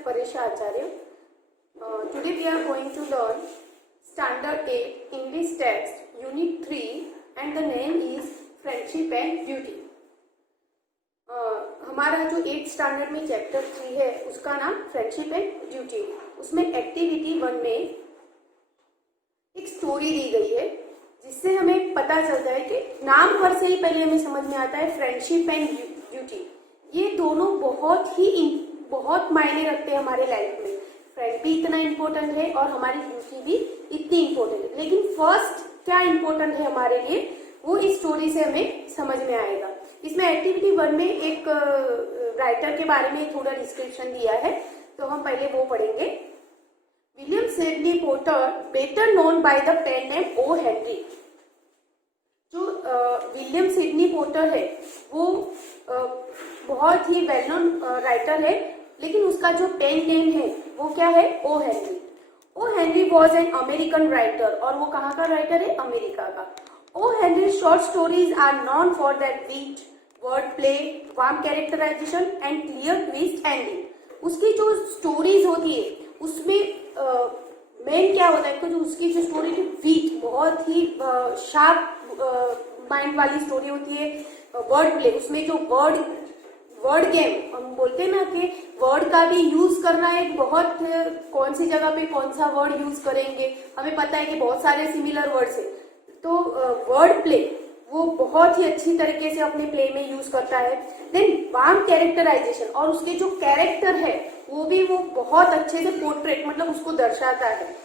myself Parisha Acharya. Today we are going to learn Standard 8 English Text Unit 3 and the name is Friendship and Duty. हमारा जो 8th standard में chapter 3 है उसका नाम friendship and duty. उसमें activity 1 में एक स्टोरी दी गई है जिससे हमें पता चलता है कि नाम पर से ही पहले हमें समझ में आता है फ्रेंडशिप एंड ड्यूटी। ये दोनों बहुत मायने रखते हैं हमारे लाइफ में। फ्रेंड भी इतना इम्पोर्टेंट है और हमारी ड्यूटी भी इतनी इम्पोर्टेंट है, लेकिन फर्स्ट क्या इम्पोर्टेंट है हमारे लिए वो इस स्टोरी से हमें समझ में आएगा। इसमें एक्टिविटी 1 में एक राइटर के बारे में थोड़ा डिस्क्रिप्शन दिया है, तो हम पहले वो पढ़ेंगे। William Sidney Porter, better known by the pen name O Henry. जो विलियम सिडनी पोर्टर है वो बहुत ही वेल नोन राइटर है, लेकिन उसका जो पेन नेम है वो क्या है, O Henry. O Henry was an American writer, और वो कहाँ का राइटर है, अमेरिका का। O Henry short stories are known for that beat, word play, warm characterisation and clear twist ending. उसकी जो स्टोरीज होती है उसमें मेन क्या होता है कि जो उसकी जो स्टोरी की बीट बहुत ही शार्प माइंड वाली स्टोरी होती है। वर्ड प्ले, उसमें जो वर्ड गेम हम बोलते हैं ना कि वर्ड का भी यूज करना है, बहुत कौन सी जगह पे कौन सा वर्ड यूज करेंगे, हमें पता है कि बहुत सारे सिमिलर वर्ड्स है। तो वर्ड प्ले वो बहुत ही अच्छी तरीके से अपने प्ले में यूज करता है। देन वार्म कैरेक्टराइजेशन, और उसके जो कैरेक्टर है वो भी वो बहुत अच्छे से पोर्ट्रेट मतलब उसको दर्शाता है।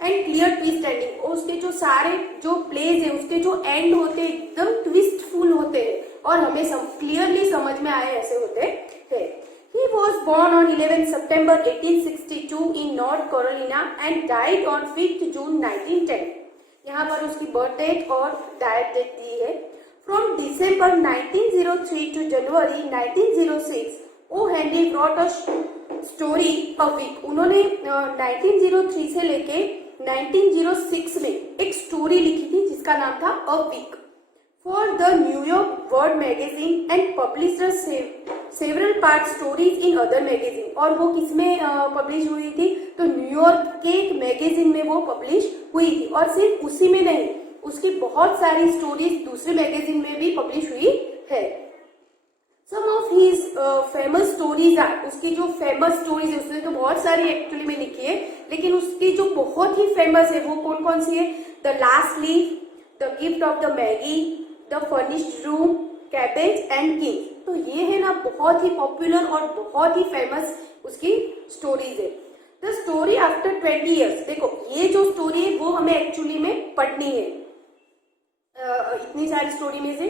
एंड क्लियर ट्विस्ट एंडिंग, और उसके जो सारे जो प्लेज है उसके जो एंड होते हैं एकदम ट्विस्टफुल होते हैं और हमें क्लियरली समझ में आए ऐसे होते हैं। He was born on 11 September 1862 in North Carolina and died on 5th June 1910. यहाँ पर उसकी बर्थ डेट और डाइट डेट दी है। From December 1903 to January 1906, O. Henry wrote a story a week. उन्होंने 1903 से लेके 1906 में एक स्टोरी लिखी थी जिसका नाम था a week for the New York World magazine and published several part stories in other magazine. और वो किसमें पब्लिश हुई थी, तो न्यूयॉर्क के एक मैगजीन में वो पब्लिश हुई थी। और सिर्फ उसी में नहीं, उसकी बहुत सारी स्टोरीज दूसरे मैगजीन में भी पब्लिश हुई है। Some of his famous stories are, उसकी जो फेमस स्टोरीज है उसने तो बहुत सारी एक्चुअली में लिखी है, लेकिन उसकी जो बहुत ही फेमस है वो कौन कौन सी है, the last leaf, the gift of the Maggi, the furnished room, cabbage and king. तो ये है ना बहुत ही पॉपुलर और बहुत ही फेमस उसकी स्टोरीज है। द स्टोरी आफ्टर 20 years, देखो ये जो स्टोरी है वो हमें एक्चुअली में पढ़नी है। इतनी सारी स्टोरी में से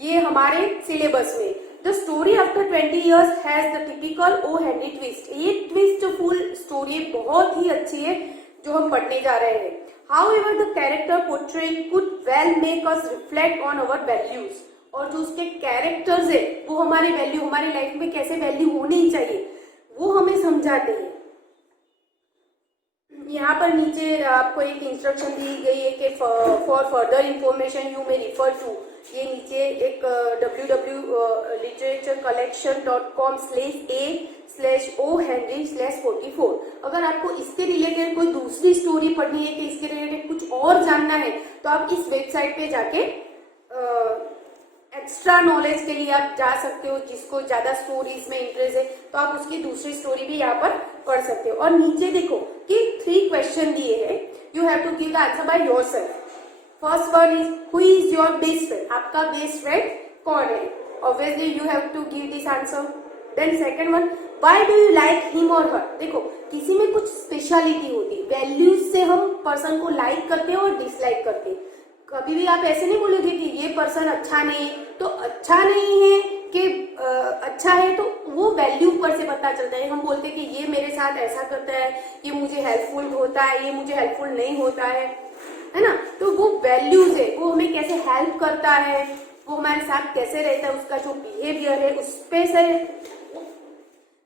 ये हमारे सिलेबस में। The story after 20 years has the typical O Henry twist. ये ट्विस्टफुल स्टोरी बहुत ही अच्छी है जो हम पढ़ने जा रहे हैं। However, the character portrayed could well make us reflect on our values. और जो उसके कैरेक्टर्स है वो हमारे वैल्यू, हमारी लाइफ में कैसे वैल्यू होनी चाहिए वो हमें समझाते हैं। यहाँ पर नीचे आपको एक इंस्ट्रक्शन दी गई है कि for further information you may refer to, ये नीचे एक www.literature.com/a/o-henry/44। अगर आपको इसके रिलेटेड कोई दूसरी स्टोरी पढ़नी है कि इसके रिलेटेड कुछ और जानना है तो आप इस वेबसाइट पे जाके एक्स्ट्रा नॉलेज के लिए आप जा सकते हो। जिसको ज्यादा स्टोरीज में इंटरेस्ट है तो आप उसकी दूसरी स्टोरी भी यहाँ पर पढ़ सकते हो। और नीचे देखो कि 3 क्वेश्चन दिए हैं, you have to give the answer by yourself. First one is who is your best friend, आपका बेस्ट फ्रेंड कौन है, obviously you have to give this answer. Then second one, why do you like him or her. देखो किसी में कुछ speciality होती है, values से हम पर्सन को लाइक करते हैं और डिसलाइक करते हैं। कभी भी आप ऐसे नहीं बोलोगे कि ये पर्सन अच्छा नहीं है, तो अच्छा नहीं है कि अच्छा है, तो वो वैल्यू पर से पता चलता है। हम बोलते हैं कि ये मेरे साथ ऐसा करता है, ये मुझे हेल्पफुल होता है, ये मुझे हेल्पफुल नहीं होता है ना। तो वो वैल्यूज है, वो हमें कैसे हेल्प करता है, वो हमारे साथ कैसे रहता है, उसका जो बिहेवियर है उस पे से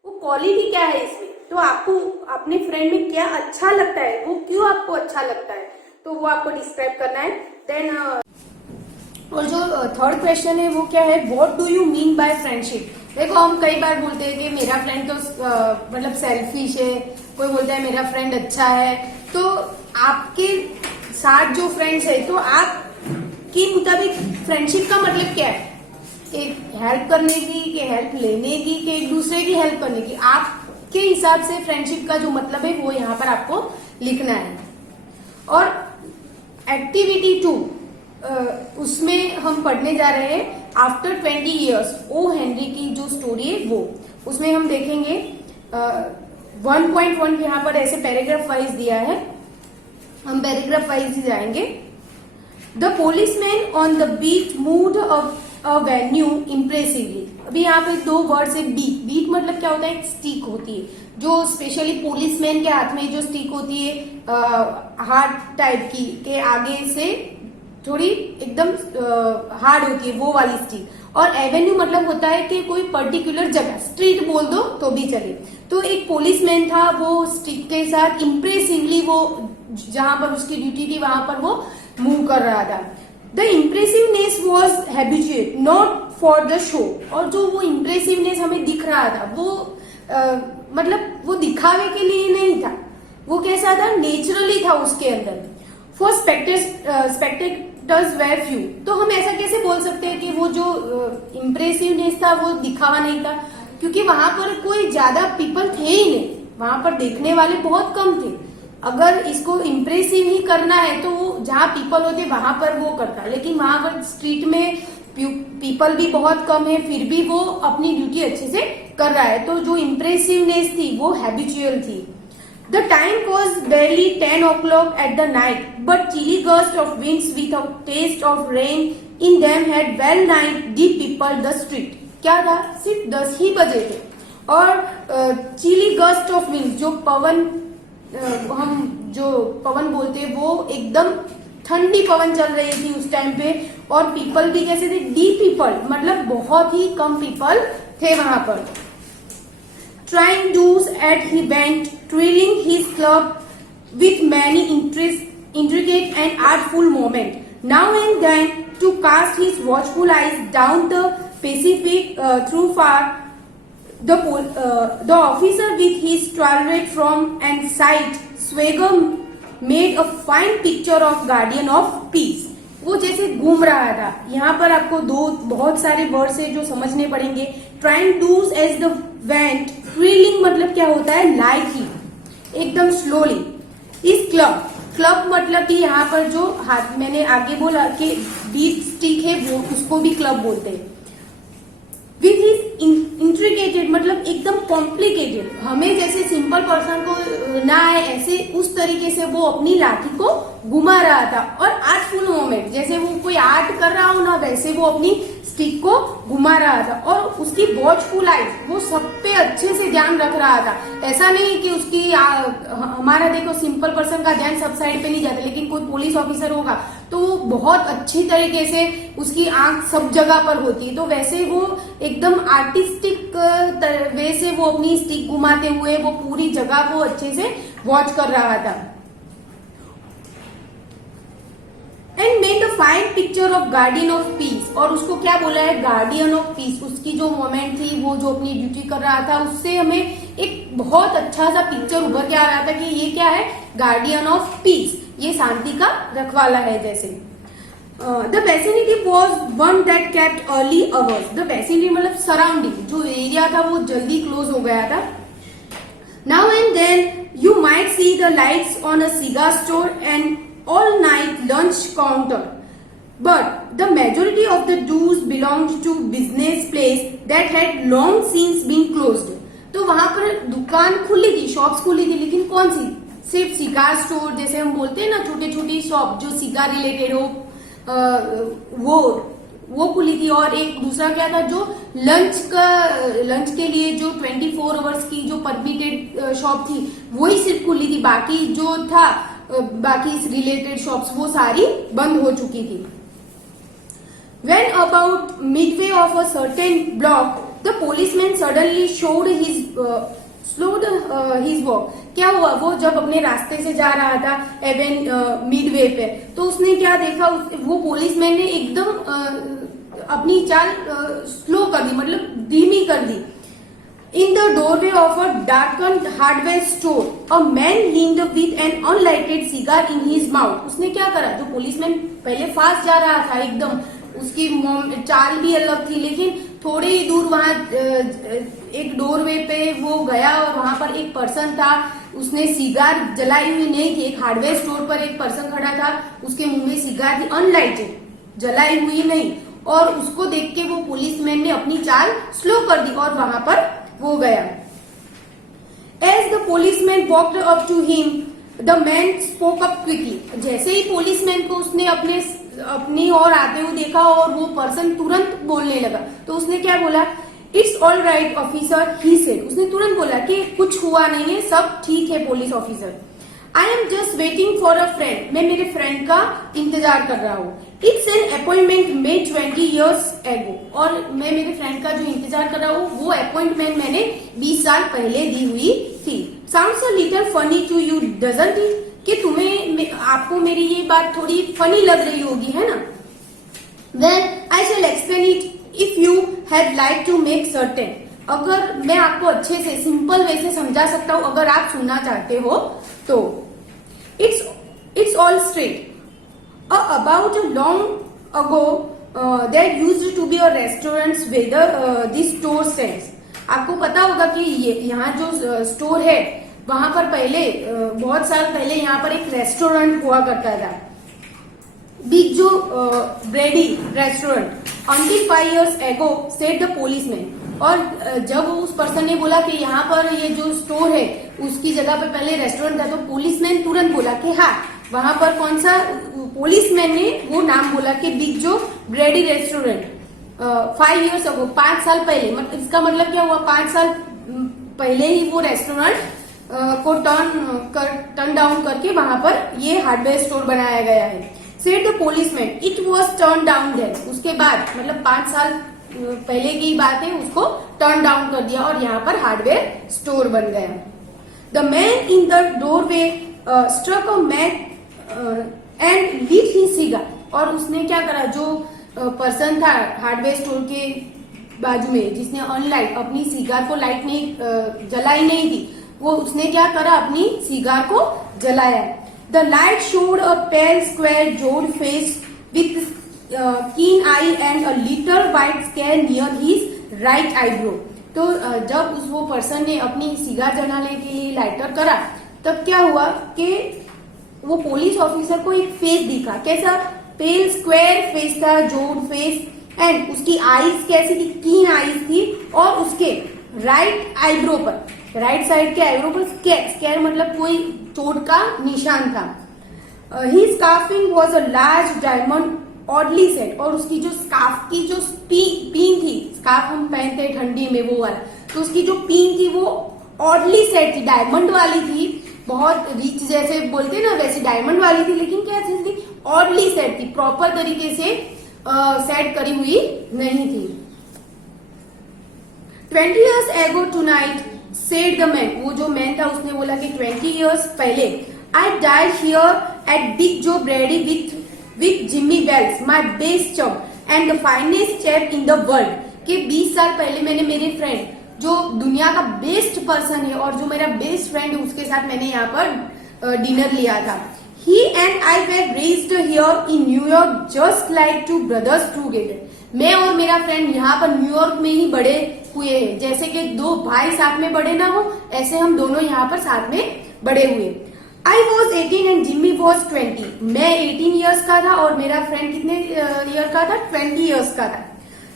वो क्वालिटी क्या है इसमें। तो आपको अपने फ्रेंड में क्या अच्छा लगता है, वो क्यों आपको अच्छा लगता है, तो वो आपको डिस्क्राइब करना है। देन और जो थर्ड क्वेश्चन है वो क्या है, what do you mean by friendship. देखो हम कई बार बोलते हैं कि मेरा फ्रेंड तो मतलब सेल्फिश है, कोई बोलता है मेरा फ्रेंड अच्छा है। तो आपके साथ जो फ्रेंड्स है तो आपके मुताबिक फ्रेंडशिप का मतलब क्या है? एक हेल्प करने की, कि हेल्प लेने की, कि एक दूसरे की हेल्प करने की? आपके हिसाब से फ्रेंडशिप का जो मतलब है वो यहाँ पर आपको लिखना है। और एक्टिविटी 2 उसमें हम पढ़ने जा रहे हैं आफ्टर 20 ईयर्स ओ हेनरी की जो स्टोरी है वो। उसमें हम देखेंगे 1.1 यहाँ पर ऐसे पैराग्राफ वाइज दिया है, हम पैराग्राफ वाइज ही जाएंगे। The policeman on the beat moved avenue impressively. अभी यहाँ पे 2 वर्ड्स है। बीट, बीट मतलब क्या होता है? एक स्टिक होती है जो स्पेशली पुलिसमैन के हाथ में जो स्टिक होती है हार्ड टाइप की, के आगे से थोड़ी एकदम हार्ड होती है वो वाली स्टिक। और एवेन्यू मतलब होता है कि कोई पर्टिकुलर जगह, स्ट्रीट बोल दो तो भी चले। तो एक पुलिसमैन था, वो स्टिक के साथ इम्प्रेसिवली वो जहां पर उसकी ड्यूटी थी वहां पर वो मूव कर रहा था। The impressiveness was habitual not for the show. और जो वो इम्प्रेसिवनेस हमें दिख रहा था वो मतलब वो दिखावे के लिए नहीं था, वो कैसा था? नेचुरली था उसके अंदर। For spectators were few. तो हम ऐसा कैसे बोल सकते हैं कि वो जो इम्प्रेसिवनेस था वो दिखावा नहीं था? क्योंकि वहां पर कोई ज्यादा पीपल थे ही नहीं, वहां पर देखने वाले बहुत कम थे। अगर इसको इम्प्रेसिव ही करना है तो वो जहाँ पीपल होते वहां पर वो करता, लेकिन वहां पर स्ट्रीट में पीपल भी बहुत कम है, फिर भी वो अपनी ड्यूटी अच्छे से कर रहा है। तो जो इम्प्रेसिवनेस थी वो हैबिचुअल थी। The time was barely 10 o'clock at the night, but chilly gusts of winds with a taste of rain in them had well nigh de-peopled the street. क्या था? सिर्फ 10 ही बजे थे और चिली गस्ट ऑफ विंड जो पवन हम जो पवन बोलते हैं वो एकदम ठंडी पवन चल रही थी उस टाइम पे। और पीपल भी कैसे थे? डी पीपल मतलब बहुत ही कम पीपल थे वहां पर। Trying do's at he went, twirling his club with many intricate and artful movement. Now and then, to cast his watchful eyes down the Pacific through far, the officer with his tolerate from and sight swagger made a fine picture of guardian of peace. वो जैसे घूम रहा था। यहाँ पर आपको 2 बहुत सारे वर्ड्स है जो समझने पड़ेंगे। Trying doors as the went, twirling मतलब क्या होता है? लाइटली, एकदम स्लोली। इस क्लब, क्लब मतलब कि यहाँ पर जो हाथ मैंने आगे बोला कि बीट स्टिक है वो उसको भी क्लब बोलते हैं। विथ हिज इंट्रिकेटेड मतलब एकदम कॉम्प्लिकेटेड, हमें जैसे सिंपल पर्सन को ना आए ऐसे उस तरीके से वो अपनी लाठी को घुमा रहा था। और आर्टफुल मोमेंट, जैसे वो कोई आर्ट कर रहा हो ना वैसे वो अपनी स्टिक को घुमा रहा था। और उसकी वॉचफुल आइज, वो सब पे अच्छे से ध्यान रख रहा था। ऐसा नहीं कि उसकी हमारा देखो सिंपल पर्सन का ध्यान सब साइड पे नहीं जाता, लेकिन कोई पुलिस ऑफिसर होगा तो वो बहुत अच्छी तरीके से उसकी आंख सब जगह पर होती है। तो वैसे वो एकदम आर्टिस्टिक वे से वो अपनी स्टिक घुमाते हुए वो पूरी जगह को अच्छे से वॉच कर रहा था। And made a fine picture of guardian of peace. और उसको क्या बोला है? Guardian of peace. उसकी जो मोमेंट थी वो जो अपनी ड्यूटी कर रहा था उससे हमें एक बहुत अच्छा सा पिक्चर उभर के आ रहा था कि ये क्या है? गार्डियन ऑफ पीस, ये शांति का रखवाला है। जैसे the vicinity was one that kept early hours. The vicinity मतलब सराउंडिंग, जो एरिया था वो जल्दी क्लोज हो गया था। Now and then you might see the lights on a cigar store and all night lunch counter, but the majority of the doors belonged to business place that had long since been closed. तो वहां पर दुकान खुली थी, shops खुली थी, लेकिन कौन सी? सिर्फ सिगार स्टोर, जैसे हम बोलते हैं ना छोटी छोटी शॉप जो सिगार रिलेटेड हो वो खुली थी। और एक दूसरा क्या था? जो लंच के लिए जो 24 आवर्स की जो परमिटेड शॉप थी वही सिर्फ खुली थी, बाकी जो था बाकी रिलेटेड शॉप्स वो सारी बंद हो चुकी थी। When about midway of a certain block, the policeman suddenly slowed his walk. क्या हुआ? वो जब अपने रास्ते से जा रहा था मिडवे पे, तो उसने क्या देखा? वो पुलिसमैन ने एकदम अपनी चाल स्लो कर दी, मतलब धीमी कर दी। In the doorway of a darkened hardware store, a man leaned with an unlighted cigar in his mouth. उसने क्या करा, जो पुलिसमैन पहले फास्ट जा रहा था एकदम, उसकी चाल भी अलग थी, लेकिन थोड़ी ही दूर वहां एक डोरवे पे वो गया और वहां पर एक पर्सन था, उसने सिगार जलाई हुई नहीं थी। एक हार्डवेयर स्टोर पर एक पर्सन खड़ा था, उसके मुंह में सिगार थी, अनलाइटेड, जलाई हुई नहीं, और उसको देख के वो पुलिसमैन ने अपनी चाल स्लो कर दी और वहां पर वो गया। As the policeman walked up to him, the man spoke up quickly. जैसे ही पुलिसमैन को उसने अपनी ओर आते हुए देखा और वो पर्सन तुरंत बोलने लगा, तो उसने क्या बोला, it's all right officer, he said. उसने तुरंत बोला कि कुछ हुआ नहीं है, सब ठीक है police officer. I am just waiting for a friend, मैं मेरे फ्रेंड का इंतजार कर रहा हूँ। It's an appointment made 20 years ago, और मैं मेरे फ्रेंड का जो इंतजार कर रहा हूँ वो अपॉइंटमेंट मैंने 20 साल पहले दी हुई थी। Sounds a little funny to you doesn't it, कि तुम्हें, आपको मेरी ये बात थोड़ी फनी लग रही होगी, है ना। Then I shall explain it if you had like to make certain, अगर मैं आपको अच्छे से सिंपल वे से समझा सकता हूँ अगर आप सुनना चाहते हो तो। It's all straight. About long ago, there used to be a restaurant where this store stands. आपको पता होगा कि यहाँ जो स्टोर है वहां पर पहले बहुत साल पहले यहाँ पर एक रेस्टोरेंट हुआ करता था, बिग जो ब्रेडी restaurant. Until 5 years ago, said the policeman. और जब उस पर्सन ने बोला कि यहाँ पर ये जो स्टोर है उसकी जगह पर पहले रेस्टोरेंट था, तो पुलिसमैन तुरंत बोला कि हाँ, वहां पर कौन सा, पुलिसमैन ने वो नाम बोला कि बिग जो ब्रेडी रेस्टोरेंट 5 years ago, 5 साल पहले। मतलब इसका मतलब क्या हुआ, 5 साल पहले ही वो रेस्टोरेंट को टर्न डाउन करके वहां पर ये हार्डवेयर स्टोर बनाया गया है। Said the policeman, it was torn down then, उसके बाद मतलब 5 साल पहले की बात है, उसको टर्न डाउन कर दिया और यहाँ पर हार्डवेयर स्टोर बन गया। The man in the doorway struck a match and lit his cigar, और उसने क्या करा, जो पर्सन था हार्डवेयर स्टोर के बाजू में जिसने अनलाइट अपनी सिगार को लाइट नहीं जलाई नहीं थी, वो उसने क्या करा, अपनी सिगार को जलाया। The light showed a pale square jawed face with keen eye and a little white scare near his right eyebrow. तो जब वो पर्सन ने अपनी सिगार जलाने के लिए लाइटर करा, तब क्या हुआ कि वो पुलिस ऑफिसर को एक फेस दिखा, कैसा, पेल स्क्वायर फेस था, जोड फेस, एंड उसकी आईज कैसी थी, कीन आईज थी, और उसके राइट आईब्रो पर, राइट साइड के आईब्रो पर स्केर मतलब कोई चोट का निशान था। He scarfpin was a large diamond oddly set, और उसकी जो स्कार्फ की जो पीन थी, स्कार्फ हम पहनते ठंडी में वो वाला, तो उसकी जो पीन थी वो ऑडली सेट थी, डायमंड वाली थी, बहुत रिच जैसे बोलते ना वैसी डायमंड वाली थी, लेकिन क्या चीज थी, ऑडली सेट थी, प्रॉपर तरीके से सेट करी हुई नहीं थी। 20 years ago tonight, said the man, वो जो मैन था उसने बोला कि 20 years पहले, I died here at Big Joe Brady with Jimmy Wells, my best chum and the finest chap in the world, कि 20 साल पहले मैंने मेरे फ्रेंड जो दुनिया का बेस्ट पर्सन है और जो मेरा बेस्ट फ्रेंड है उसके साथ मैंने यहाँ पर डिनर लिया था। He and I were raised here in New York just like two brothers together. मैं और मेरा फ्रेंड यहाँ पर न्यूयॉर्क में ही बड़े हुए हैं, जैसे कि दो भाई साथ में बड़े ना हो, ऐसे हम दोनों यहाँ पर साथ में बड़े हुए। I was 18 and Jimmy was 20. मैं 18 years का था और मेरा फ्रेंड कितने ईयर का था, 20 years का था।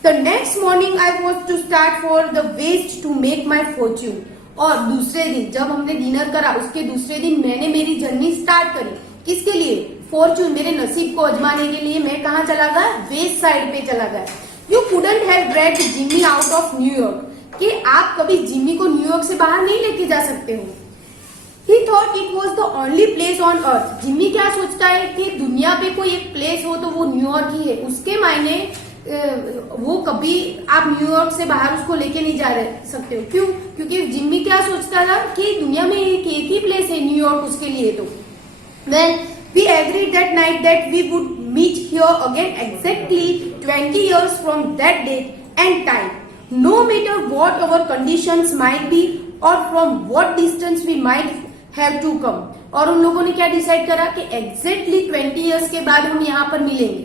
The next morning I was to start for the west to make my fortune. और दूसरे दिन जब हमने डिनर करा उसके दूसरे दिन मैंने मेरी जर्नी स्टार्ट करी, किसके लिए, फॉर्चून, मेरे नसीब को आजमाने के लिए मैं कहाँ चला गया, वेस्ट साइड पे चला गया। You couldn't have dragged Jimmy out of New York, कि आप कभी जिम्मी को न्यूयॉर्क से बाहर नहीं लेके जा सकते हो। He thought it was the only place on earth. Jimmy क्या सोचता है कि दुनिया पे कोई एक प्लेस हो तो वो न्यूयॉर्क ही है, उसके मायने वो कभी आप न्यूयॉर्क से बाहर उसको लेके नहीं जा सकते हो। क्यों? क्योंकि जिम्मी क्या सोचता था कि दुनिया में एक ही प्लेस है न्यूयॉर्क उसके लिए। तो Then we agreed that night that we would meet here again exactly 20 years from that date and time. No matter what our conditions might be और from what distance we might have to come. और उन लोगों ने क्या decide करा कि exactly 20 years के बाद हम यहाँ पर मिलेंगे,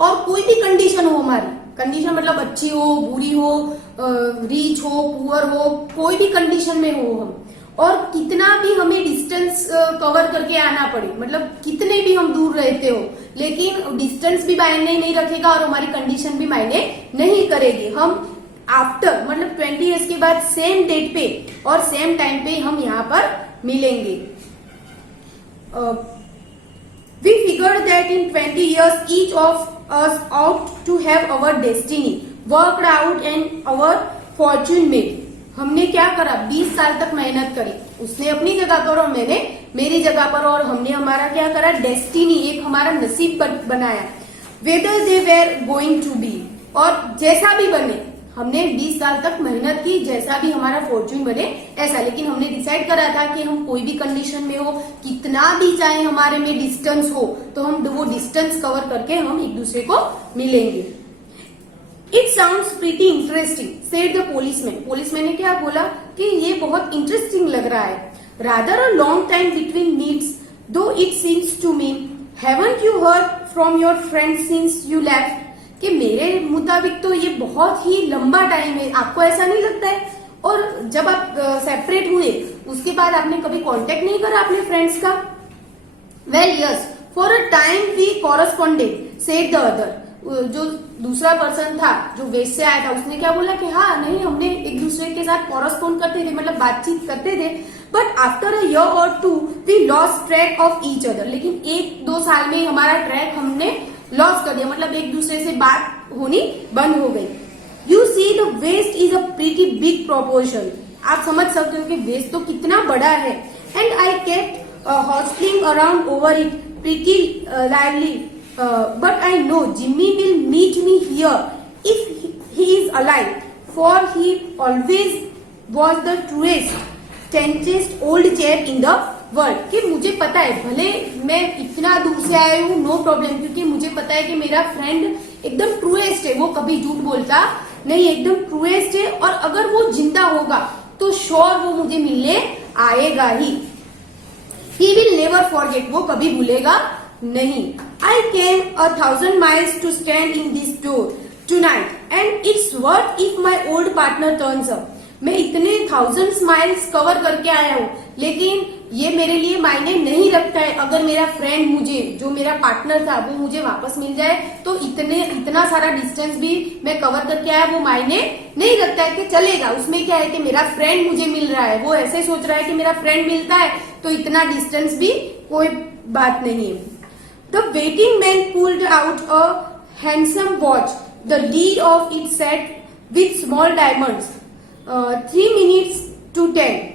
और कोई भी कंडीशन हो हमारी, कंडीशन मतलब अच्छी हो, बुरी हो, रीच हो, पुअर हो, कोई भी कंडीशन में हो हम, और कितना भी हमें डिस्टेंस कवर करके आना पड़े, मतलब कितने भी हम दूर रहते हो, लेकिन डिस्टेंस भी मायने नहीं रखेगा और हमारी कंडीशन भी मायने नहीं करेगी। हम आफ्टर मतलब 20 ईयर्स के बाद सेम डेट पे और सेम टाइम पे हम यहाँ पर मिलेंगे। We figured that in 20 years each of us ought to have our destiny worked out and our fortune made। हमने क्या करा, 20 साल तक मेहनत करी, उसने अपनी जगह पर और मैंने मेरी जगह पर, और हमने हमारा क्या करा, डेस्टिनी, एक हमारा नसीब बनाया। Whether they were going to be, और जैसा भी बने, हमने 20 साल तक मेहनत की, जैसा भी हमारा फॉर्च्यून बने ऐसा, लेकिन हमने डिसाइड करा था कि हम कोई भी कंडीशन में हो, कितना भी चाहे हमारे में डिस्टेंस हो, तो हम वो डिस्टेंस कवर करके हम एक दूसरे को मिलेंगे। It sounds pretty interesting said the policeman. Policeman ने क्या बोला कि ये बहुत इंटरेस्टिंग लग रहा है। Rather a long time between meets though it seems to me, haven't you heard from your friend since you left. कि मेरे मुताबिक तो ये बहुत ही लंबा टाइम है, आपको ऐसा नहीं लगता है? और जब आप सेपरेट हुए उसके बाद आपने कभी कांटेक्ट नहीं करा अपने फ्रेंड्स का? Well yes, for a time we corresponded said the other. जो दूसरा पर्सन था जो वेस्ट से आया था, उसने क्या बोला कि हाँ नहीं, हमने एक दूसरे के साथ कॉरस्पॉन्ड करते थे, मतलब बातचीत करते थे, but after a year or two we lost track of each other. लेकिन 1-2 साल में हमारा ट्रैक हमने लॉस कर दिया, मतलब एक दूसरे से बात होनी बंद हो गई। You see the west is a pretty big proportion. आप समझ सकते हो कि वेस्ट तो कितना बड़ा है। And I kept hustling around over it pretty lively, but I know Jimmy will meet me here if he is alive, for he always was the truest staunchest old chap in the world. कि मुझे पता है, भले मैं इतना दूर से आया हूँ, नो प्रॉब्लम, क्योंकि मुझे पता है कि मेरा फ्रेंड एकदम ट्रूएस्ट है, वो कभी झूठ बोलता नहीं, एकदम ट्रूएस्ट है, और अगर वो जिंदा होगा तो श्योर वो मुझे मिलने आएगा ही। ही विल नेवर फॉरगेट, वो कभी भूलेगा नहीं। I came 1000 miles to stand in this door tonight and it's worth if my old partner turns up. मैं इतने 1000 miles कवर करके आया हूँ, लेकिन ये मेरे लिए मायने नहीं रखता है अगर मेरा फ्रेंड मुझे, जो मेरा पार्टनर था, वो मुझे वापस मिल जाए, तो इतना सारा डिस्टेंस भी मैं कवर करके आया, वो मायने नहीं रखता है। कि चलेगा, उसमें क्या है कि मेरा फ्रेंड मुझे मिल रहा है, वो ऐसे सोच रहा है कि मेरा फ्रेंड मिलता है तो इतना डिस्टेंस भी कोई बात नहीं है। The waiting man pulled out a handsome watch, the lead of it set with small diamonds, 3 minutes to 10।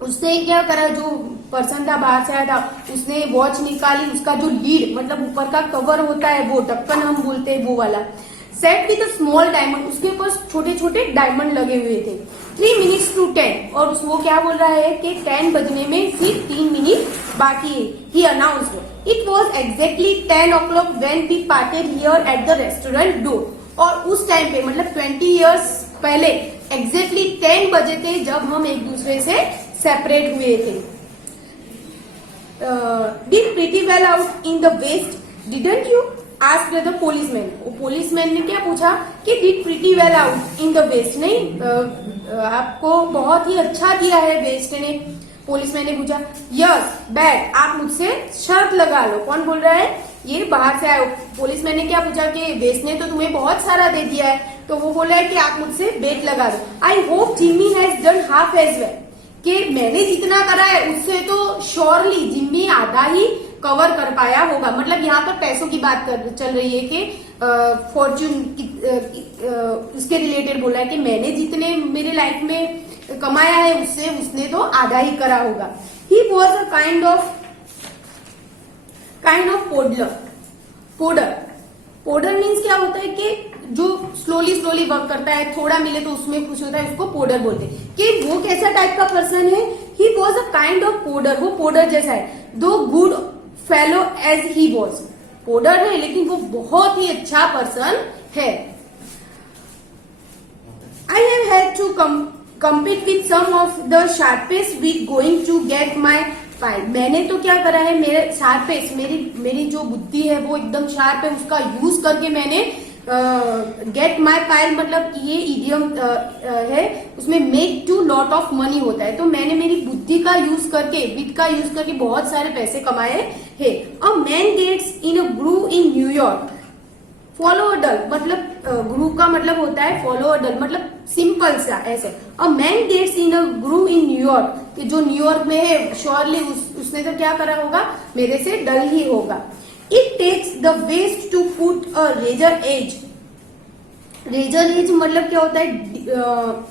उसने क्या करा, जो पर्सन था बाहर से आया था, उसने वॉच निकाली, उसका जो लीड मतलब ऊपर का कवर होता है, वो ढक्कन हम बोलते हैं, वो वाला, set with a small diamond, उसके ऊपर छोटे छोटे डायमंड लगे हुए थे। 3 minutes to 10, और वो क्या बोल रहा है कि 10 बजने में सिर्फ 3 मिनट बाकी है। He announced it was exactly 10 o'clock when we parted here at the restaurant door। और उस टाइम पे मतलब 20 years पहले एग्जैक्टली 10 बजे थे जब हम एक दूसरे से सेपरेट हुए थे। Did pretty well out in the west, didn't you? asked the policeman। Policeman ने क्या पूछा कि did pretty well out in the west, नहीं आपको बहुत ही अच्छा किया है वेस्ट ने। पुलिसमैन ने पूछा यस बैड, आप मुझसे शर्त लगा लो। कौन बोल रहा है? ये बाहर से आए। पुलिसमैन ने क्या पूछा कि वेस्ट ने तो तुम्हें बहुत सारा दे दिया है, तो वो बोला है कि आप मुझसे बेट लगा दो। I hope Jimmy has done half as well, कि मैंने जितना करा है उससे तो श्योरली जिम्मी आधा ही कवर कर पाया होगा। मतलब यहाँ पर पैसों की बात चल रही है कि फॉर्च्यून उसके रिलेटेड बोला है कि मैंने जितने मेरे लाइफ में कमाया है उससे उसने तो आधा ही करा होगा। ही was a kind of powder means क्या होता है कि जो स्लोली वर्क करता है, थोड़ा मिले तो उसमें खुश होता है, उसको पोडर बोलते हैं। कि वो कैसा टाइप का पर्सन है? He was a kind of plodder, वो पोडर जैसा है। Though good fellow as he was, plodder है लेकिन वो बहुत ही अच्छा पर्सन है। I have had to compete with some of the sharpest with going to get my file. मैंने तो क्या करा है, मेरे शार्पेस्ट मेरी जो बुद्धि है वो एकदम शार्प है, उसका यूज करके मैंने गेट माई फाइल, मतलब ये इडियम है, उसमें make to lot of money होता है। तो मैंने मेरी बुद्धि का यूज करके, विद का यूज करके बहुत सारे पैसे कमाए है। A man gets in a groove in New York. Follow a dull, मतलब ग्रू का मतलब होता है फॉलो अ डल, मतलब सिंपल सा ऐसे। A man gets in a groove in New York, कि जो न्यूयॉर्क में है श्योरली उसने तो क्या करा होगा, मेरे से डल ही होगा। It takes the west to put a razor edge. Razor edge मतलब क्या होता है,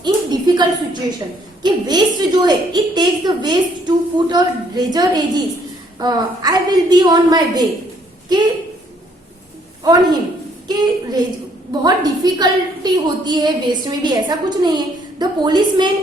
इन डिफिकल्ट सिचुएशन, कि वेस्ट जो है, it takes the west to put a razor edges. I will be on my way, कि ऑन हिम, कि बहुत डिफिकल्टी होती है वेस्ट में भी, ऐसा कुछ नहीं है। The policeman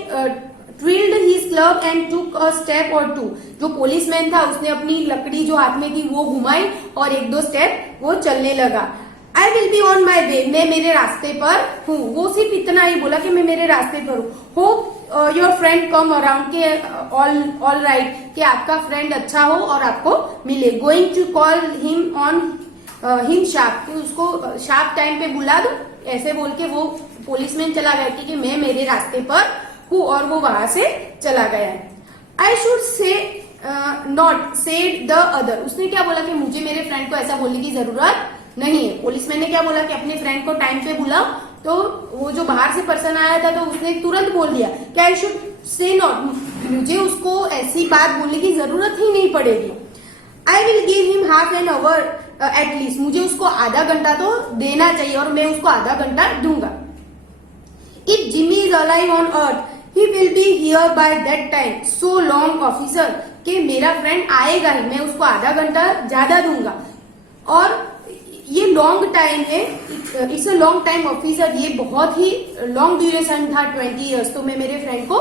twirled his club and took a step और टू। जो पोलिसमैन था उसने अपनी लकड़ी जो हाथ में थी वो घुमाई और एक दो स्टेप वो चलने लगा। I will be on my way, मैं मेरे रास्ते पर हूँ। वो सिर्फ इतना ही बोला कि मैं मेरे रास्ते पर हूँ। Hope your friend come around, के ऑल राइट, कि आपका फ्रेंड अच्छा हो और आपको मिले। Going to call him on him sharp, कि उसको शार्प टाइम पे बुला दो, ऐसे बोल के वो पुलिसमैन चला गया कि मैं मेरे रास्ते पर हूँ, और वो वहां से चला गया है। I should say not said the other. उसने क्या बोला कि मुझे मेरे फ्रेंड को ऐसा बोलने की जरूरत नहीं है। पुलिसमैन ने क्या बोला कि अपने फ्रेंड को टाइम पे बुलाओ, तो वो जो बाहर से पर्सन आया था तो उसने तुरंत बोल दिया कि आई शुड से नॉट, मुझे उसको ऐसी बात बोलने की जरूरत ही नहीं पड़ेगी। I will give him half an hour at least, मुझे उसको आधा घंटा तो देना चाहिए और मैं उसको आधा घंटा दूंगा। If Jimmy is alive on earth he will be here by that time, so long officer, कि मेरा फ्रेंड आएगा ही, मैं उसको आधा घंटा ज्यादा दूंगा। और ये लॉन्ग टाइम है, it's a long time officer, ये बहुत ही लॉन्ग ड्यूरेशन था 20 ईयर्स, तो मैं मेरे फ्रेंड को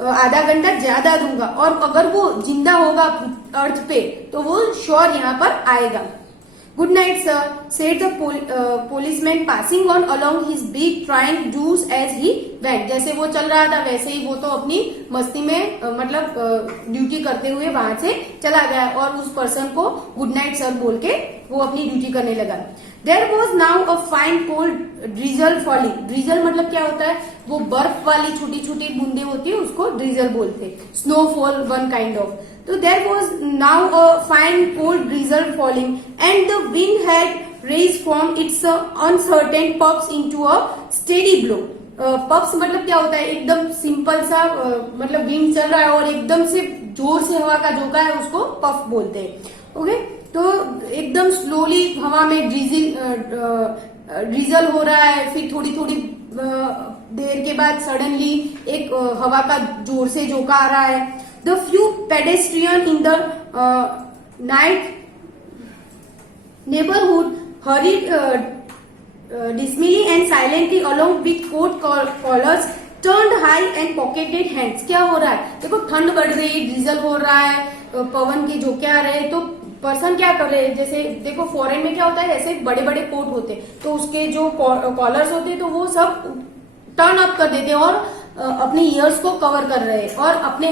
आधा घंटा ज्यादा दूंगा। और अगर वो जिंदा होगा अर्थ पे तो वो श्योर यहाँ पर आएगा। Good night sir, said the policeman passing on along his beat trying doors as he went. जैसे वो चल रहा था वैसे ही वो तो अपनी मस्ती में मतलब ड्यूटी करते हुए वहां से चला गया और उस पर्सन को गुड नाइट सर बोल के वो अपनी ड्यूटी करने लगा। There was now a fine cold drizzle falling. Drizzle मतलब क्या होता है, वो बर्फ वाली छोटी छोटी बूंदे होती है, उसको ड्रिजल बोलते हैं, snowfall one kind of. So there was now a fine cold drizzle falling and the wind had raised from its uncertain puffs into a steady blow. Puffs मतलब क्या होता है, एकदम सिंपल सा मतलब विंड चल रहा है और एकदम से जोर से हवा का झोंका है, उसको पफ बोलते हैं। ओके, तो एकदम स्लोली हवा में ड्रिजल हो रहा है, फिर थोड़ी थोड़ी देर के बाद सडनली एक हवा का जोर से झोंका आ रहा है। The few pedestrians in the night neighborhood hurried dismally and silently along with coat collars turned high and pocketed hands। क्या हो रहा है, देखो ठंड बढ़ रही है, डीजल हो रहा है, पवन के झोंके आ रहे हैं, तो पर्सन क्या कर रहे हैं, जैसे देखो फॉरेन में क्या होता है, ऐसे बड़े बड़े कोट होते हैं तो उसके जो कॉलर्स होते हैं तो वो सब टर्न अप कर देते हैं और अपने ईयर्स को कवर कर रहे हैं और अपने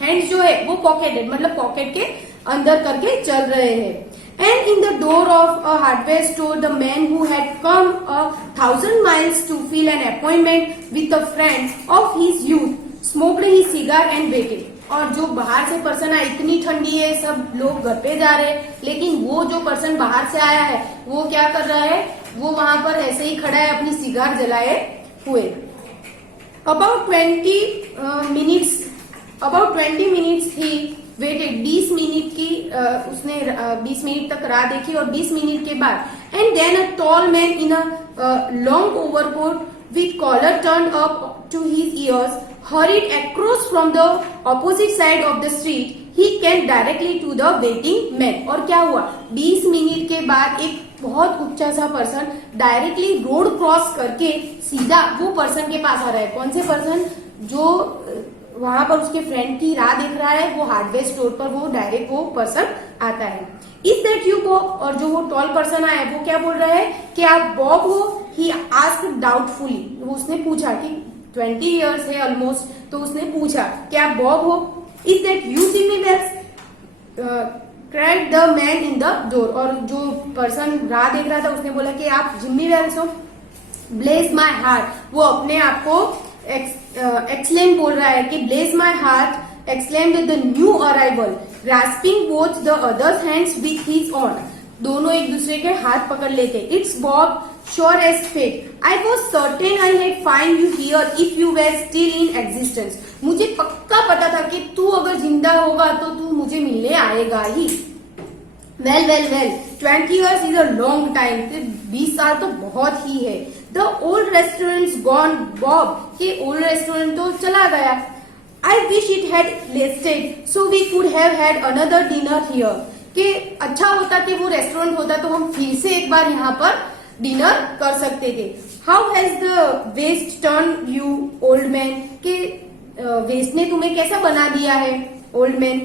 हैंड्स जो है वो पॉकेटेड मतलब पॉकेट के अंदर करके चल रहे हैं। And in the door of a hardware store the man who had come 1000 miles to fill an appointment with the friends of his youth smoked his cigar and waited. और जो बाहर से पर्सन आया, इतनी ठंडी है, सब लोग घर पे जा रहे हैं, लेकिन वो जो पर्सन बाहर से आया है वो क्या कर रहा है, वो वहां पर ऐसे ही खड़ा है अपनी सिगार जलाए हुए। About 20 minutes he waited, 20 minute की उसने 20 मिनट तक राह देखी और 20 मिनट के बाद and then a tall man in a long overcoat with collar turn up to his ears hurried across from the opposite side of the street. He came directly to the waiting man. और क्या हुआ, 20 minute के बाद एक बहुत ऊंचा सा person directly road cross करके सीधा वो पर्सन के पास आ रहा है। कौन से पर्सन, जो वहां पर उसके फ्रेंड की राह देख रहा है, वो हार्डवेयर स्टोर पर वो डायरेक्ट वो पर्सन आता है। Is that you Bob? और जो वो टॉल पर्सन आया वो क्या बोल रहा है कि आप बॉब हो? ही आस्क्ड डाउटफुली, वो उसने पूछा कि 20 years है ऑलमोस्ट, तो उसने पूछा क्या आप बॉब हो? Is that you Jimmy Wells? Cried the man in the door. और जो पर्सन राह देख रहा था उसने बोला कि आप जिम्मी वेल्स हो? ब्लेस माई हार्ट, वो अपने आप को एक्सलेम बोल रहा है कि bless my heart exclaim with the new arrival grasping both the others hands with his own. दोनों एक दूसरे के हाथ पकड़ लेते। It's Bob sure as fate, I was certain I had find you here if you were still in existence. मुझे पक्का पता था कि तू अगर जिंदा होगा तो तू मुझे मिलने आएगा ही। Well well well 20 years is a long time, 20 साल तो बहुत ही है। The old restaurant gone Bob, के ओल्ड रेस्टोरेंट तो चला गया। I wish it had lasted so we could have had another dinner here, कि अच्छा होता कि वो रेस्टोरेंट होता तो हम फिर से एक बार यहाँ पर डिनर कर सकते थे। How has the west turn you old man, के वेस्ट ने तुम्हें कैसा बना दिया है old man?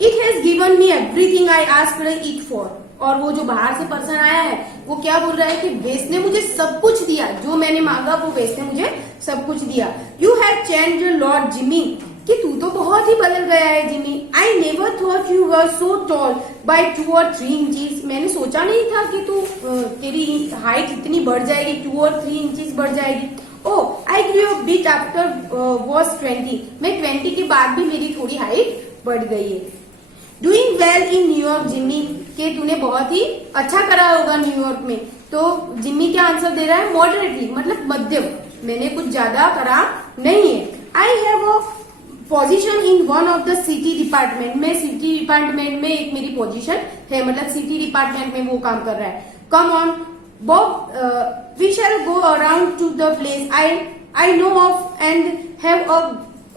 It has given me everything I asked it for. और वो जो बाहर से पर्सन आया है वो क्या बोल रहा है कि वेस्ट ने मुझे सब कुछ दिया, जो मैंने मांगा वो वेस्ट ने मुझे सब कुछ दिया। You have changed lord Jimmy, कि तू तो बहुत ही बदल गया है Jimmy. I never thought you were so tall by 2 or 3 inches, मैंने सोचा नहीं था कि तू तेरी हाइट इतनी बढ़ जाएगी, 2 or 3 inches बढ़ जाएगी। ओह आई ग्रू अ बिट आफ्टर वॉज 20, मैं 20 के बाद भी मेरी थोड़ी हाइट बढ़ गई है। Doing well in New York Jimmy, के तूने बहुत ही अच्छा करा होगा न्यूयॉर्क में। तो जिमी क्या आंसर दे रहा है? मॉडरेटली, मतलब मध्यम, मैंने कुछ ज्यादा करा नहीं है। I have a position in one of the city department, मैं सिटी डिपार्टमेंट में एक मेरी पोजीशन है, मतलब सिटी डिपार्टमेंट में वो काम कर रहा है। Come on Bob we shall go around to the place I know of and have a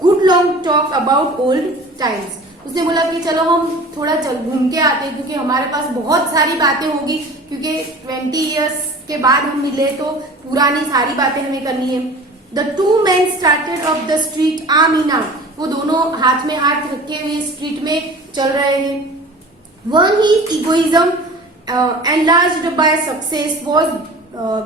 good long talk about old times. उसने बोला कि चलो हम थोड़ा चल घूम के आते हैं, क्योंकि हमारे पास बहुत सारी बातें होगी, क्योंकि 20 years के बाद हम मिले तो पुरानी सारी बातें हमें करनी है। The two man started off the street arm in arm, वो दोनों हाथ में हाथ रखे हुए स्ट्रीट में चल रहे हैं। One he egoism enlarged by success was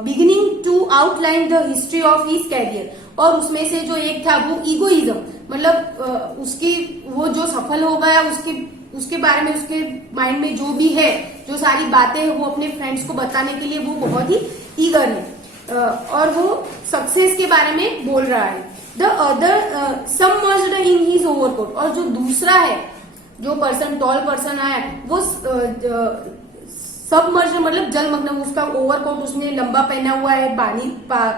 beginning to outline the history of his career. और उसमें से जो एक था वो इगोइज्म, मतलब उसकी वो जो सफल हो गया उसके बारे में, उसके माइंड में जो भी है, जो सारी बातें वो अपने फ्रेंड्स को बताने के लिए वो बहुत ही ईगर है, और वो सक्सेस के बारे में बोल रहा है। The other submerged in his overcoat, और जो दूसरा है, जो पर्सन टॉल पर्सन है वो सबमर्ज्ड मतलब जलमग्न, उसका ओवरकोट उसने लंबा पहना हुआ है,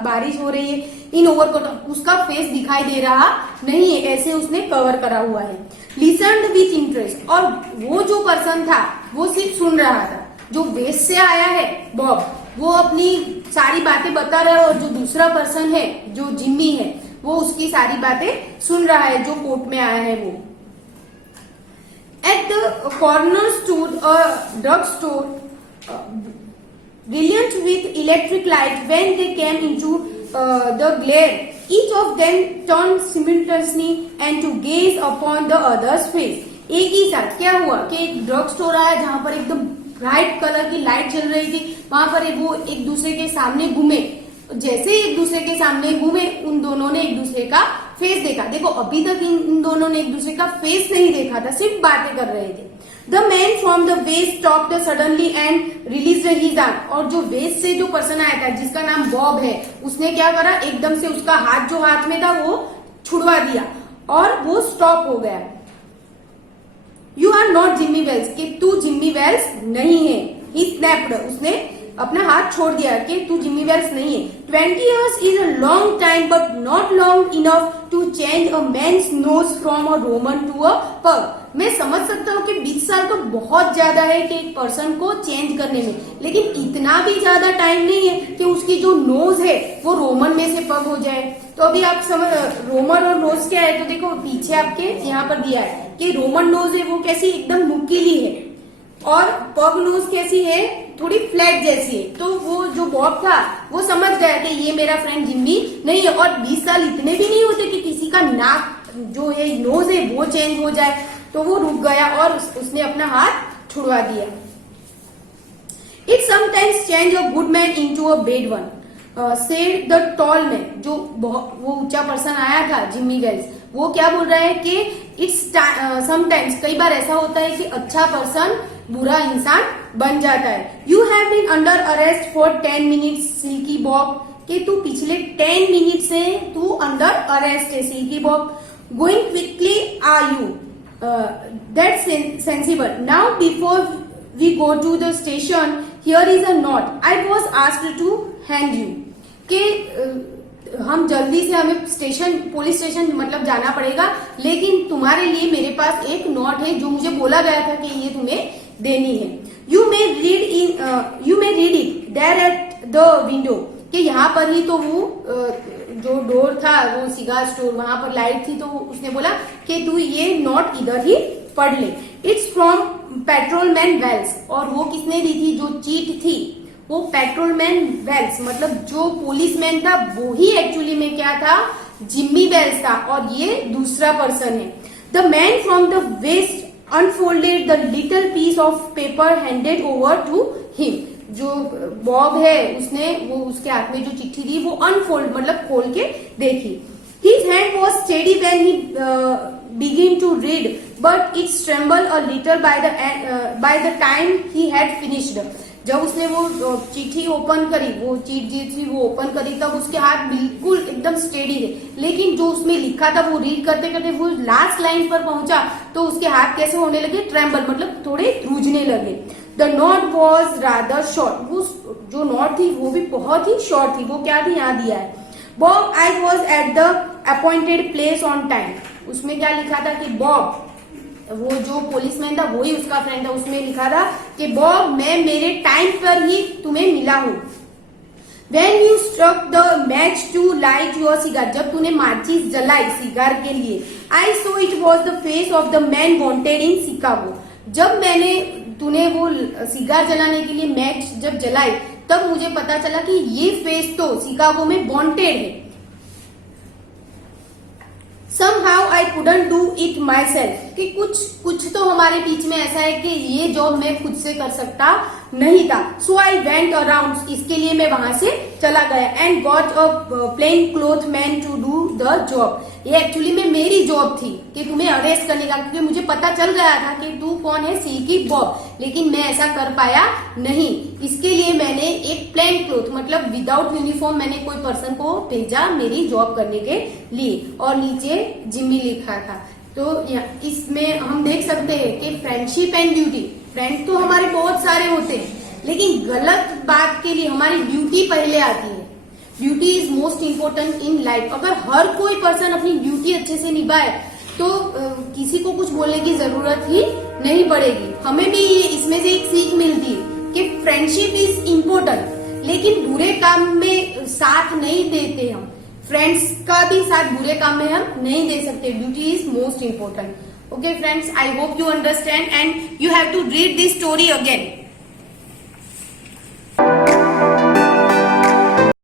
बारिश हो रही है, इन ओवरकोट उसका फेस दिखाई दे रहा नहीं है, ऐसे उसने कवर करा हुआ है। लिसन्ड विथ इंटरेस्ट, और वो जो पर्सन था वो सिर्फ सुन रहा था। जो वेस्ट से आया है बॉब, वो अपनी सारी बातें बता रहा है, और जो दूसरा पर्सन है जो जिम्मी है वो उसकी सारी बातें सुन रहा है, जो कोर्ट में आया है वो। At the corner stood a drug store brilliant with electric light. When they came into the glare, each of them turned simultaneously and to gaze upon the other's face. एक ही साथ क्या हुआ कि एक ड्रग स्टोर आया जहां पर एकदम ब्राइट कलर की लाइट चल रही थी, वहां पर वो एक दूसरे के सामने घूमे। जैसे ही एक दूसरे के सामने घूमे, उन दोनों ने एक दूसरे का फेस देखा। देखो अभी तक इन दोनों ने एक दूसरे का फेस नहीं देखा था, सिर्फ बातें कर रहे थे। The man from the waist stopped suddenly and released his arm. और जो वेस्ट से जो पर्सन आया था जिसका नाम बॉब है, उसने क्या करा, एकदम से उसका हाथ जो हाथ में था वो छुड़वा दिया और वो स्टॉप हो गया। You are not Jimmy Wells, कि तू जिम्मी वेल्स नहीं है। ही स्नैप्ड, उसने अपना हाथ छोड़ दिया कि तू जिम्मी वेल्स नहीं है। 20 years is a long time but not long enough to change a man's nose from a Roman to a pug. मैं समझ सकता हूँ कि 20 साल तो बहुत ज्यादा है कि एक पर्सन को चेंज करने में, लेकिन इतना भी ज्यादा टाइम नहीं है कि उसकी जो नोज है वो रोमन में से पग हो जाए। तो अभी आप समझ रोमन और नोज क्या है, तो देखो पीछे आपके यहाँ पर दिया है कि रोमन नोज है वो कैसी एकदम नुकीली है, और पग नोज कैसी है, थोड़ी फ्लैट जैसी है। तो वो जो बॉब था वो समझ गया कि ये मेरा फ्रेंड जिम्मी नहीं है। और 20 साल इतने भी नहीं होते कि किसी का नाक जो है नोज है वो चेंज हो जाए। तो वो रुक गया और उसने अपना हाथ छुड़वा दिया। It sometimes change a good man into a bad one. Said the tall man, जो वो ऊंचा पर्सन आया था जिम्मी वेल्स, वो क्या बोल रहा है कि इट्स समटाइम्स, कई बार ऐसा होता है कि अच्छा पर्सन बुरा इंसान बन जाता है। You have been under arrest for 10 minutes silky Bob, कि तू पिछले 10 मिनट से तू अंडर अरेस्ट है silky Bob. Going quickly are you, that's sensible. Now before we go to the station here is a note I was asked to hand you, कि हम जल्दी से, हमें स्टेशन, पुलिस स्टेशन मतलब जाना पड़ेगा, लेकिन तुम्हारे लिए मेरे पास एक नोट है जो मुझे बोला गया था कि ये तुम्हें देनी है। You may read it there at the window, कि यहाँ पर ही, तो वो जो डोर था, वो सिगार स्टोर, वहां पर लाइट थी, तो उसने बोला कि तू ये नोट इधर ही पढ़ ले। इट्स फ्रॉम पेट्रोलमैन वेल्स, और वो किसने दी थी, जो चीट थी वो पेट्रोलमैन वेल्स, मतलब जो पुलिसमैन था वो ही एक्चुअली में क्या था, जिम्मी वेल्स था, और ये दूसरा पर्सन है। The man from the west unfolded the little piece of paper handed over to him, जो बॉब है उसने वो उसके हाथ में जो चिट्ठी दी वो अनफोल्ड मतलब खोल के देखी। His hand was steady when he begin to read but it's tremble a little by the time he had finished. जब उसने वो चिट्ठी ओपन करी, वो चीट जी थी वो ओपन करी, तब उसके हाथ बिल्कुल एकदम स्टेडी थे, लेकिन जो उसमें लिखा था वो रीड करते करते वो लास्ट लाइन पर पहुंचा तो उसके हाथ कैसे होने लगे, ट्रेम्बल, मतलब थोड़े ध्रुजने लगे। The note was rather short, वो जो नोट थी वो भी बहुत ही शॉर्ट थी। वो क्या थी, यहाँ दिया है, Bob I was at the appointed place on time. उसमें क्या लिखा था कि बॉब, वो जो पुलिसमैन था वही उसका फ्रेंड था, उसमें लिखा था कि बॉब मैं मेरे टाइम पर ही तुम्हें मिला हूं। When you struck the match to light your cigar, जब तूने माचिस जलाई सिगार के लिए, I saw it was the face of the man wanted in Chicago। जब तूने वो सिगार जलाने के लिए मैच जब जलाई, तब मुझे पता चला कि ये फेस तो शिकागो में वांटेड है। Somehow I couldn't do it myself, कि कुछ तो हमारे बीच में ऐसा है कि ये जॉब मैं खुद से कर सकता नहीं था। So I went around, इसके लिए मैं वहां से चला गया, and got a plain cloth man to do the job। ये एक्चुअली में मेरी जॉब थी कि तुम्हें अरेस्ट करने का, क्योंकि मुझे पता चल गया था कि तू कौन है, सिल्की बॉब, लेकिन मैं ऐसा कर पाया नहीं। इसके लिए मैंने एक प्लेन क्लोथ मतलब विदाउट यूनिफॉर्म मैंने कोई पर्सन को भेजा मेरी जॉब करने के लिए, और नीचे जिम्मी लिखा था। तो इसमें हम देख सकते हैं कि फ्रेंडशिप एंड ड्यूटी, फ्रेंड तो हमारे बहुत सारे होते हैं, लेकिन गलत बात के लिए हमारी ड्यूटी पहले आती है। Duty is most important in life. अगर हर कोई पर्सन अपनी ड्यूटी अच्छे से निभाए तो किसी को कुछ बोलने की जरूरत ही नहीं पड़ेगी। हमें भी इसमें से एक सीख मिलती है कि फ्रेंडशिप इज इम्पोर्टेंट, लेकिन बुरे काम में साथ नहीं देते हम। फ्रेंड्स का भी साथ बुरे काम में हम नहीं दे सकते। Duty is most important. Okay friends, I hope you understand and you have to read this story again.